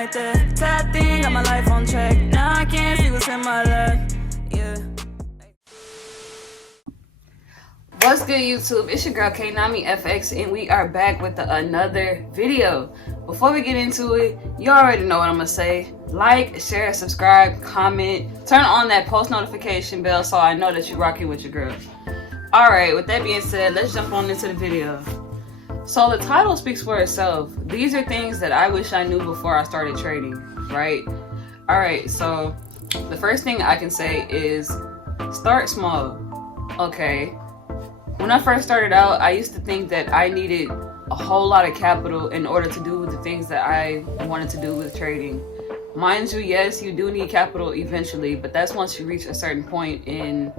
like that. Top thing, got my life on track. Now I can't see what's in my life. Yeah. What's good, YouTube? It's your girl K-Nami FX, and we are back with another video. Before we get into it, you already know what I'm gonna say. Like, share, subscribe, comment, turn on that post notification bell so I know that you're rocking with your girl. Alright, with that being said, let's jump on into the video. So the title speaks for itself. These are things that I wish I knew before I started trading, right? Alright, so the first thing I can say is start small. Okay. When I first started out, I used to think that I needed a whole lot of capital in order to do the things that I wanted to do with trading. Mind you, yes, you do need capital eventually, but that's once you reach a certain point in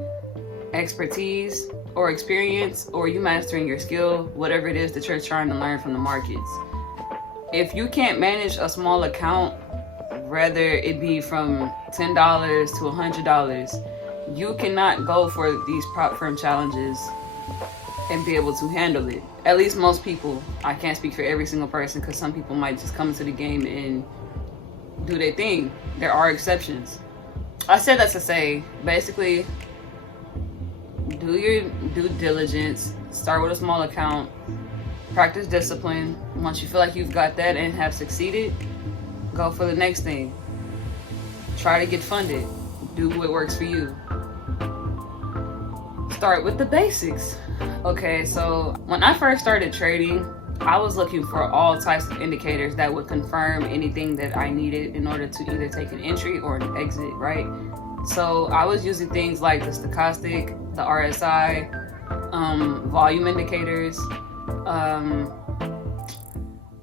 expertise or experience, or you mastering your skill, whatever it is that you're trying to learn from the markets. If you can't manage a small account, whether it be from $10 to $100, you cannot go for these prop firm challenges and be able to handle it. At least most people. I can't speak for every single person because some people might just come into the game and do their thing. There are exceptions. I said that to say, basically, do your due diligence, start with a small account, practice discipline. Once you feel like you've got that and have succeeded, go for the next thing. Try to get funded. Do what works for you. Start with the basics. Okay, so when I first started trading, I was looking for all types of indicators that would confirm anything that I needed in order to either take an entry or an exit, right? So I was using things like the stochastic, the RSI, volume indicators.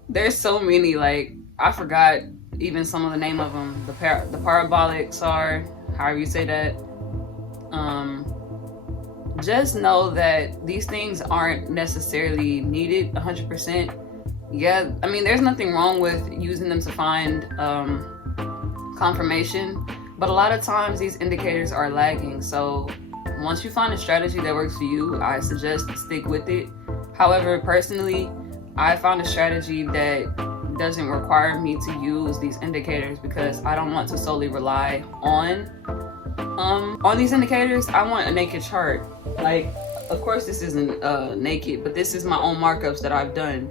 There's so many, like, I forgot even some of the name of them. The parabolic SAR, however you say that. Just know that these things aren't necessarily needed 100%. Yeah, I mean, there's nothing wrong with using them to find confirmation, but a lot of times these indicators are lagging. So once you find a strategy that works for you, I suggest stick with it. However, personally, I found a strategy that doesn't require me to use these indicators because I don't want to solely rely on these indicators. I want a naked chart. Like, of course this isn't naked, but this is my own markups that I've done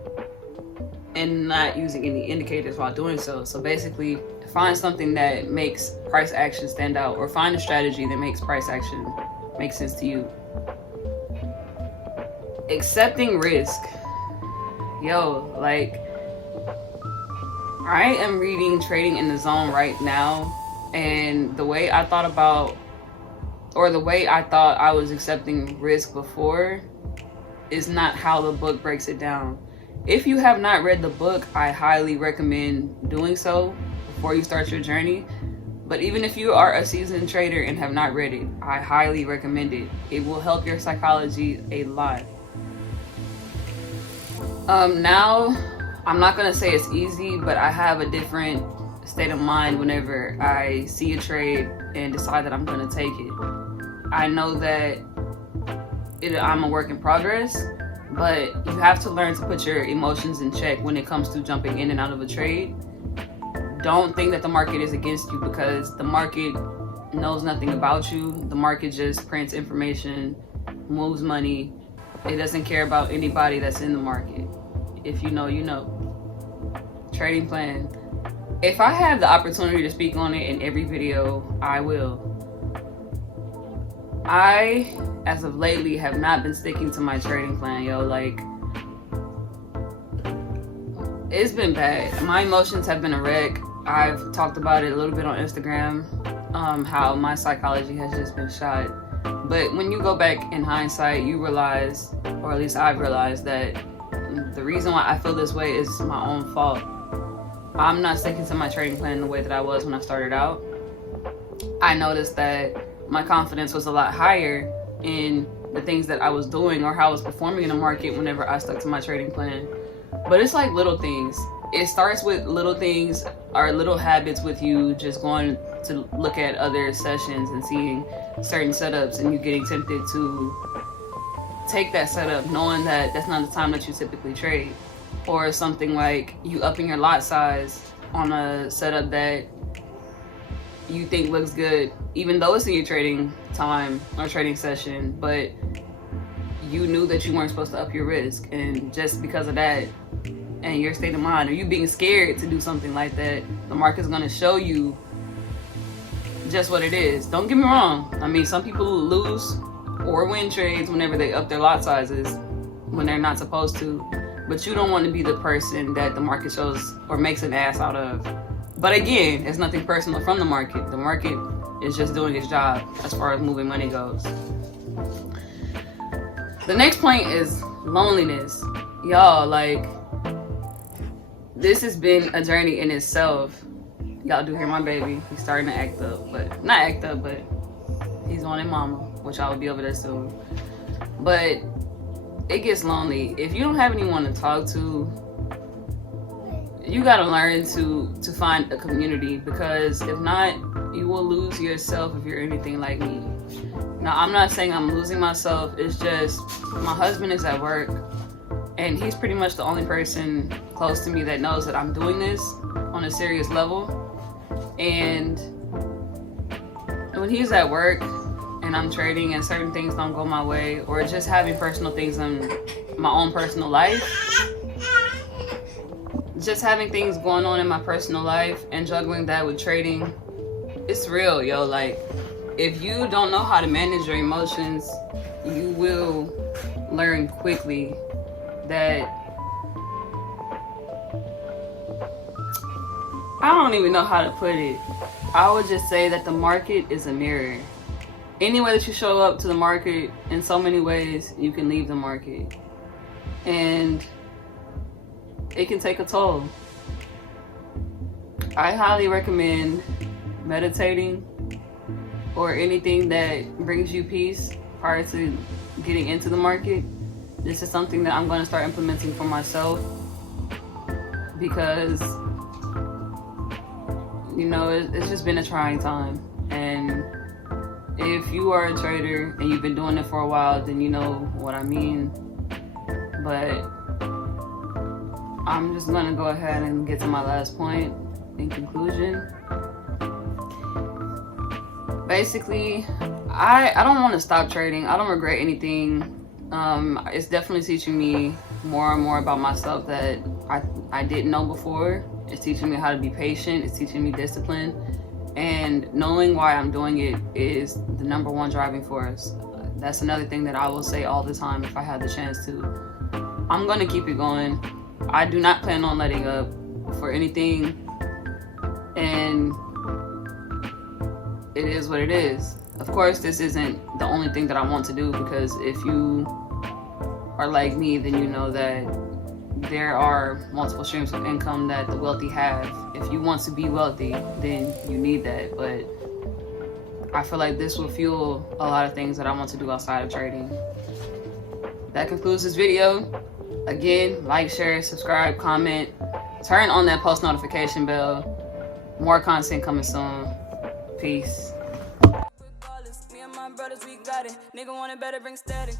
and not using any indicators while doing so. So basically, find something that makes price action stand out, or find a strategy that makes price action make sense to you. Accepting risk. Yo, like, I am reading Trading in the Zone right now, and the way I thought I was accepting risk before is not how the book breaks it down. If you have not read the book, I highly recommend doing so before you start your journey. But even if you are a seasoned trader and have not read it, I highly recommend it. It will help your psychology a lot. Now, I'm not gonna say it's easy, but I have a different state of mind whenever I see a trade and decide that I'm gonna take it. I know that I'm a work in progress, but you have to learn to put your emotions in check when it comes to jumping in and out of a trade. Don't think that the market is against you, because the market knows nothing about you. The market just prints information, moves money. It doesn't care about anybody that's in the market. If you know, you know. Trading plan. If I have the opportunity to speak on it in every video, I will. I, as of lately, have not been sticking to my trading plan, yo. Like, it's been bad. My emotions have been a wreck. I've talked about it a little bit on Instagram, how my psychology has just been shot. But when you go back in hindsight, you realize, or at least I've realized, that the reason why I feel this way is my own fault. I'm not sticking to my trading plan the way that I was when I started out. I noticed that my confidence was a lot higher in the things that I was doing or how I was performing in the market whenever I stuck to my trading plan. But it's like little things. It starts with little things or little habits, with you just going to look at other sessions and seeing certain setups and you getting tempted to take that setup knowing that that's not the time that you typically trade. Or something like you upping your lot size on a setup that you think looks good, even though it's in your trading time or trading session, but you knew that you weren't supposed to up your risk, and just because of that and your state of mind, or you being scared to do something like that, the market's gonna show you just what it is. Don't get me wrong. I mean, some people lose or win trades whenever they up their lot sizes when they're not supposed to, but you don't want to be the person that the market shows or makes an ass out of. But again, it's nothing personal from the market. The market is just doing its job as far as moving money goes. The next point is loneliness. Y'all, like, this has been a journey in itself. Y'all do hear my baby. He's starting to act up, but not act up, but he's on his mama, which I will be over there soon. But it gets lonely. If you don't have anyone to talk to, you gotta learn to find a community, because if not, you will lose yourself if you're anything like me. Now, I'm not saying I'm losing myself. It's just my husband is at work, and he's pretty much the only person close to me that knows that I'm doing this on a serious level. And when he's at work and I'm trading and certain things don't go my way, or just having personal things in my own personal life, just having things going on in my personal life and juggling that with trading, it's real, yo. Like, if you don't know how to manage your emotions, you will learn quickly that, I don't even know how to put it. I would just say that the market is a mirror. Any way that you show up to the market, in so many ways, you can leave the market. And it can take a toll. I highly recommend meditating or anything that brings you peace prior to getting into the market. This is something that I'm going to start implementing for myself, because, you know, it's just been a trying time. And if you are a trader and you've been doing it for a while, then you know what I mean. But I'm just gonna go ahead and get to my last point in conclusion. Basically, I don't want to stop trading. I don't regret anything. It's definitely teaching me more and more about myself that I didn't know before. It's teaching me how to be patient. It's teaching me discipline. And knowing why I'm doing it is the number one driving force. That's another thing that I will say all the time if I have the chance to. I'm going to keep it going. I do not plan on letting up for anything. And it is what it is. Of course, this isn't the only thing that I want to do, because if you are like me, then you know that there are multiple streams of income that the wealthy have. If you want to be wealthy, then you need that. But I feel like this will fuel a lot of things that I want to do outside of trading. That concludes this video. Again, like, share, subscribe, comment, turn on that post notification bell. More content coming soon. Peace. Me and my brothers, we got it. Nigga want it better, bring static.